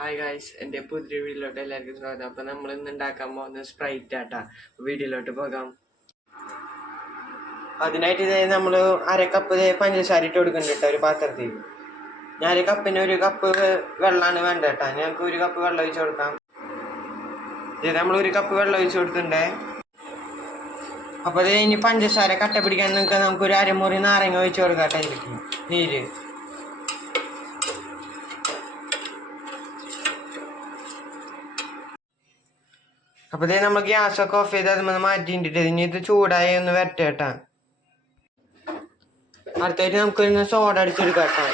Hi guys എന്റെ പുതിയ വീഡിയോയിലോട്ട് എല്ലാവർക്കും സ്വാഗതം. അപ്പം നമ്മൾ ഇന്ന് ഉണ്ടാക്കാൻ പോകുന്ന സ്പ്രൈറ്റ് ആട്ടാ. വീഡിയോയിലോട്ട് പോകാം. അതിനായിട്ട് ഇതേ നമ്മൾ അര കപ്പ് പഞ്ചസാര ഇട്ട് കൊടുക്കുന്നുണ്ട് ഒരു പാത്രത്തിൽ. ഞാൻ ഒരു കപ്പിന് ഒരു കപ്പ് വെള്ളമാണ് വേണ്ട കേട്ടോ. ഞങ്ങൾക്ക് ഒരു കപ്പ് വെള്ളം ഒഴിച്ച് കൊടുക്കാം. ഇത് നമ്മൾ ഒരു കപ്പ് വെള്ളം ഒഴിച്ച് കൊടുത്തിട്ടുണ്ട് അപ്പോൾ ഇനി പഞ്ചസാര കട്ട പിടിക്കാൻ നിങ്ങൾക്ക് നമുക്ക് ഒരു അരമുറി നാരങ്ങ ഒഴിച്ച് കൊടുക്കാം കേട്ടോ നീര്. അപ്പൊ ഇതേ നമ്മൾ ഗ്യാസ് ഒക്കെ ഓഫ് ചെയ്ത് അതിൽ മാറ്റിയിട്ടിട്ട് ഇനി ഇത് ചൂടായി ഒന്ന് വരട്ടെ കേട്ടാ. അടുത്തായിട്ട് നമുക്ക് സോഡ അടിച്ചെടുക്കാം കേട്ടോ.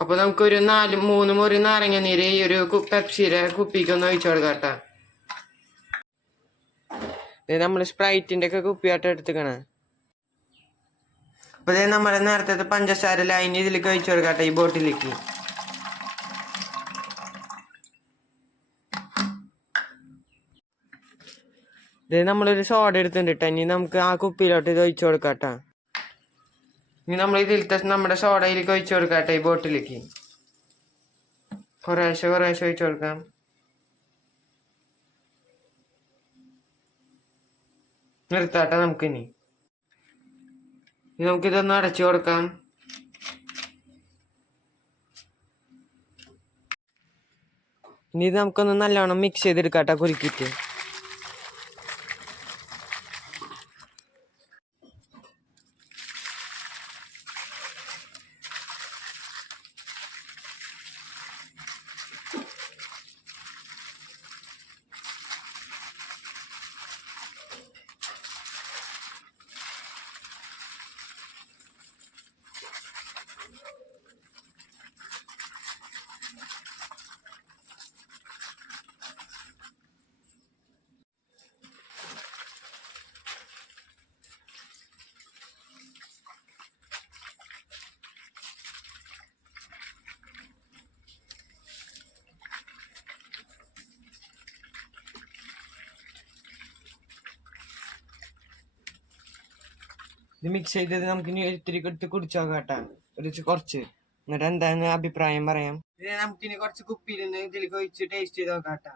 അപ്പൊ നമുക്കൊരു നാല് മൂന്ന് മുറി നാരങ്ങ നീര് ഈ ഒരു പെപ്സിയുടെ കുപ്പിക്കൊന്ന് ഒഴിച്ചു കൊടുക്കാം കേട്ടാ. നമ്മൾ സ്പ്രൈറ്റിന്റെ ഒക്കെ കുപ്പിയായിട്ട് എടുത്തുക്കണേ. അപ്പൊ ഇതേ നമ്മുടെ നേരത്തെ പഞ്ചസാര ലൈൻ ഇതിലേക്ക് ഒഴിച്ചു കൊടുക്കട്ടെ ഈ ബോട്ടിലേക്ക്. ഇത് നമ്മളൊരു സോഡ എടുത്തിട്ടുണ്ട് ട്ടോ. ഇനി നമുക്ക് ആ കുപ്പിയിലോട്ട് ഇത് ഒഴിച്ചു കൊടുക്കാട്ടാ. ഇനി നമ്മൾ ഇതിലത്തെ നമ്മുടെ സോഡയിലേക്ക് ഒഴിച്ചു കൊടുക്കട്ടെ ഈ ബോട്ടിലേക്ക്. കുറേശ്ശെ കുറേശ്ശെ ഒഴിച്ചു കൊടുക്കാം. നിർത്താട്ടെ നമുക്കിനി. നമുക്കിതൊന്ന് അടച്ചു കൊടുക്കാം. ഇനി നമുക്കൊന്ന് നല്ലോണം മിക്സ് ചെയ്തെടുക്കാട്ടെ കുലുക്കിയിട്ട് ഇത് മിക്സ് ചെയ്തത് നമുക്ക് ഇനി ഇത്തിരി എടുത്ത് കുടിച്ചു കേട്ടാ ഒരു കുറച്ച്. എന്നിട്ട് എന്താന്ന് അഭിപ്രായം പറയാം? ഇത് നമുക്കിനി കുറച്ച് കുപ്പിയിൽ നിന്ന് ഇതിലേക്ക് ഒഴിച്ച് ടേസ്റ്റ് ചെയ്ത് നോക്കാം കേട്ടാ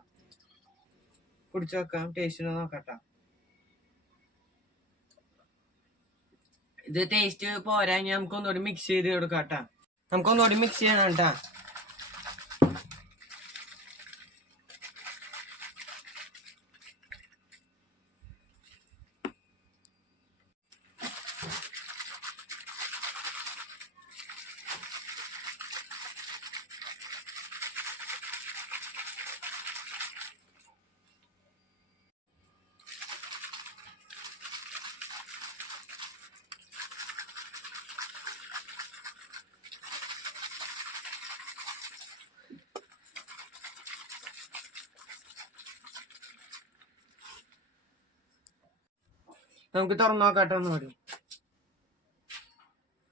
കുടിച്ചു നോക്കാം ടേസ്റ്റ് നോക്കാട്ടാ. ഇത് ടേസ്റ്റ് പോരാ ഇനി നമുക്ക് ഒന്നുകൂടി മിക്സ് ചെയ്ത് കൊടുക്കാം കേട്ടാ നമുക്ക് ഒന്നുകൂടി മിക്സ് ചെയ്യണം കേട്ടാ നമുക്ക് തുറന്നു നോക്കാട്ടെ ഒന്നുകൂടി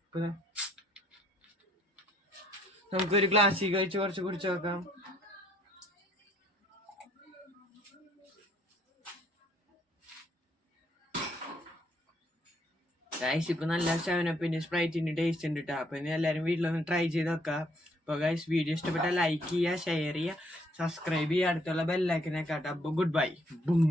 ഇപ്പൊ ദേ. നമുക്കൊരു ഗ്ലാസ്സിൽ കഴിച്ച് കുറച്ച് കുടിച്ചു നോക്കാം. ഗൈസ് ഇപ്പൊ നല്ല സെവനപ്പിന്റെ സ്പ്രൈറ്റിന്റെ ടേസ്റ്റ് ഉണ്ട് കേട്ടോ അപ്പൊ ഇനി എല്ലാരും വീട്ടിലൊന്ന് ട്രൈ ചെയ്ത് നോക്കാം. അപ്പൊ ഗൈസ് വീഡിയോ ഇഷ്ടപ്പെട്ട ലൈക്ക് ചെയ്യുക ഷെയർ ചെയ്യുക സബ്സ്ക്രൈബ് ചെയ്യുക അടുത്തുള്ള ബെല്ലൈക്കിനെ കാട്ടാം. അപ്പൊ ഗുഡ് ബൈ ബും